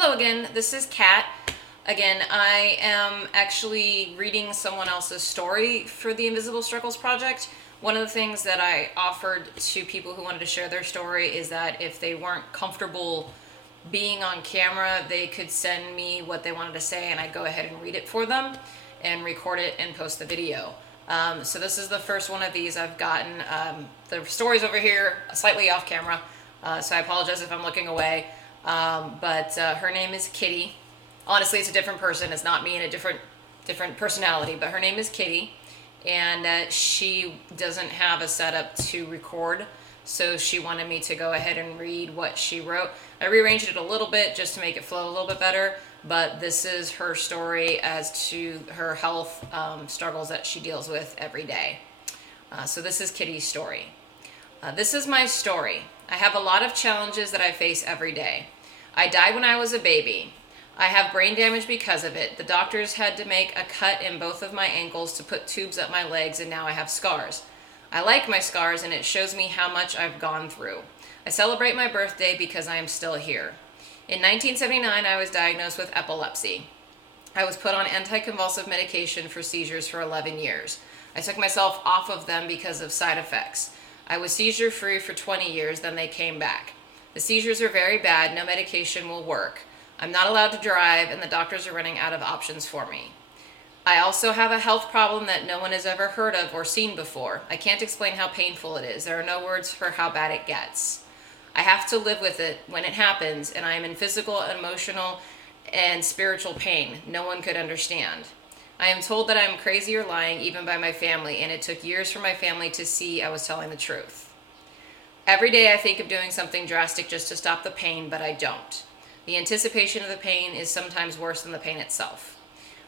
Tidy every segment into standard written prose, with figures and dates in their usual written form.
Hello again, this is Kat. Again, I am actually reading someone else's story for the Invisible Struggles project. One of the things that I offered to people who wanted to share their story is that if they weren't comfortable being on camera, they could send me what they wanted to say and I'd go ahead and read it for them and record it and post the video. So this is the first one of these I've gotten. The story's over here, slightly off camera, so I apologize if I'm looking away. But her name is Kitty. Honestly, it's a different person. It's not me and a different personality, but her name is Kitty, and she doesn't have a setup to record, so she wanted me to go ahead and read what she wrote. I rearranged it a little bit just to make it flow a little bit better, but this is her story as to her health struggles that she deals with every day. So this is Kitty's story. This is my story. I have a lot of challenges that I face every day. I died when I was a baby. I have brain damage because of it. The doctors had to make a cut in both of my ankles to put tubes up my legs, and now I have scars. I like my scars, and it shows me how much I've gone through. I celebrate my birthday because I am still here. In 1979, I was diagnosed with epilepsy. I was put on anticonvulsive medication for seizures for 11 years. I took myself off of them because of side effects. I was seizure-free for 20 years, then they came back. The seizures are very bad, no medication will work. I'm not allowed to drive, and the doctors are running out of options for me. I also have a health problem that no one has ever heard of or seen before. I can't explain how painful it is. There are no words for how bad it gets. I have to live with it when it happens, and I am in physical, emotional, and spiritual pain. No one could understand. I am told that I am crazy or lying, even by my family, and it took years for my family to see I was telling the truth. Every day I think of doing something drastic just to stop the pain, but I don't. The anticipation of the pain is sometimes worse than the pain itself.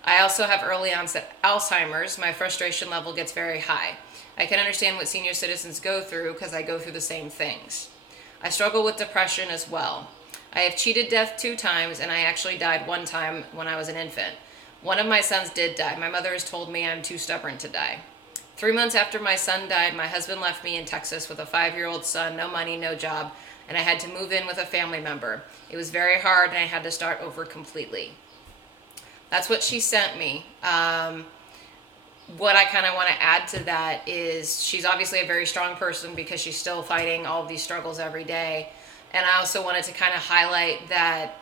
I also have early onset Alzheimer's. My frustration level gets very high. I can understand what senior citizens go through because I go through the same things. I struggle with depression as well. I have cheated death 2 times, and I actually died 1 time when I was an infant. One of my sons did die. My mother has told me I'm too stubborn to die. 3 months after my son died, my husband left me in Texas with a 5-year-old son, no money, no job, and I had to move in with a family member. It was very hard, and I had to start over completely. That's what she sent me. What I kind of want to add to that is she's obviously a very strong person because she's still fighting all of these struggles every day. And I also wanted to kind of highlight that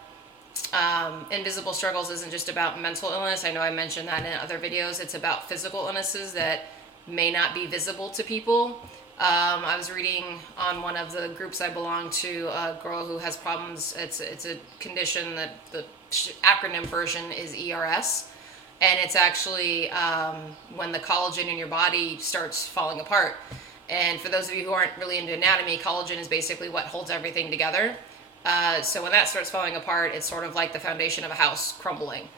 Invisible Struggles isn't just about mental illness. I know I mentioned that in other videos. It's about physical illnesses that may not be visible to people. I was reading on one of the groups I belong to, a girl who has problems. It's a condition that the acronym version is ERS. And it's actually when the collagen in your body starts falling apart. And for those of you who aren't really into anatomy, collagen is basically what holds everything together. So when that starts falling apart, it's sort of like the foundation of a house crumbling.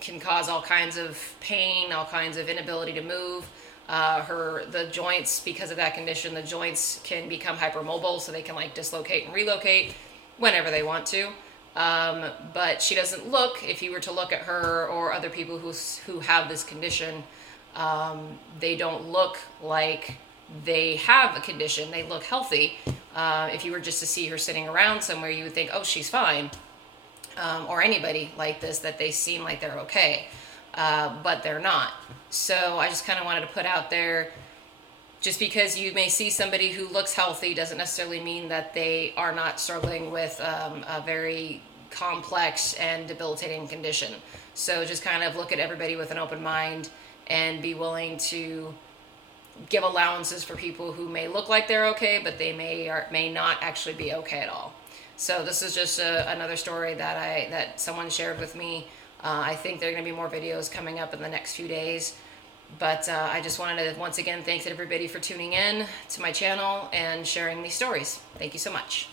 Can cause all kinds of pain, all kinds of inability to move. The joints, because of that condition, the joints can become hypermobile, so they can like dislocate and relocate whenever they want to. But she doesn't look, if you were to look at her or other people who have this condition, they don't look like they have a condition. They look healthy. If you were just to see her sitting around somewhere, you would think, oh, she's fine. Or anybody like this, that they seem like they're okay, but they're not. So I just kind of wanted to put out there, just because you may see somebody who looks healthy doesn't necessarily mean that they are not struggling with a very complex and debilitating condition. So just kind of look at everybody with an open mind and be willing to give allowances for people who may look like they're okay, but they may not actually be okay at all. So this is just another story that someone shared with me. I think there are going to be more videos coming up in the next few days. But I just wanted to once again thank everybody for tuning in to my channel and sharing these stories. Thank you so much.